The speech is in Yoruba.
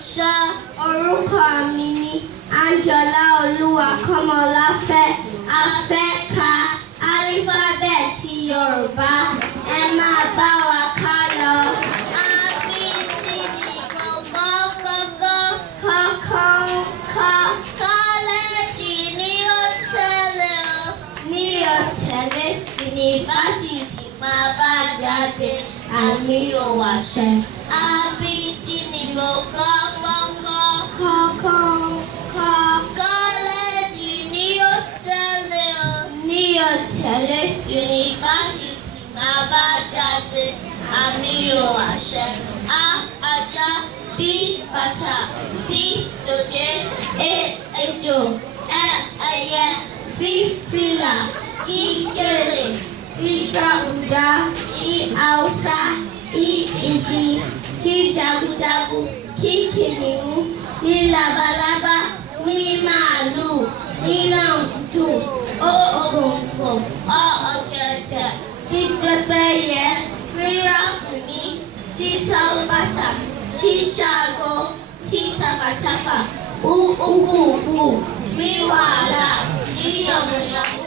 Ṣá orúkọ mi ni Anjola Olúwakọ́mọláfẹ́. A fẹ́ ka álífábẹ́ẹ̀tì Yorùbá. Ẹ máa bá wa ká lọ. A bí sí ní kọ̀kọ́ kọ̀kọ́ kọ́lẹ́jì ní ó tẹ̀lé o. Ní ó tẹ̀lé yunifásitì máa bá jáde àmì ò wàṣẹ. A bí sí ní kọ̀kọ́ kọ́lẹ́jì ní ó tẹ̀lé o. Ní ó tẹ̀lé yunifásitì máa bá jáde àmì ò wàṣẹ. A ajá, B bàtà, D dòjé, E ejò, ẹyẹ, F fìlà, I gèlè, I gbàgùdà, I Haúsá, I igi, J jagunjagun, K kìnìún, I labalábá, M màálù, I nàǹkùtù, O òròǹbò, Ọ ọ̀gẹ̀dẹ̀, P pẹ́pẹ́yẹ, R ràkúnmí, T sálúbàtà, Sh ṣàngó, T tàfàtàfà, U ugùgù, V wàrà, I yànmùyànmù.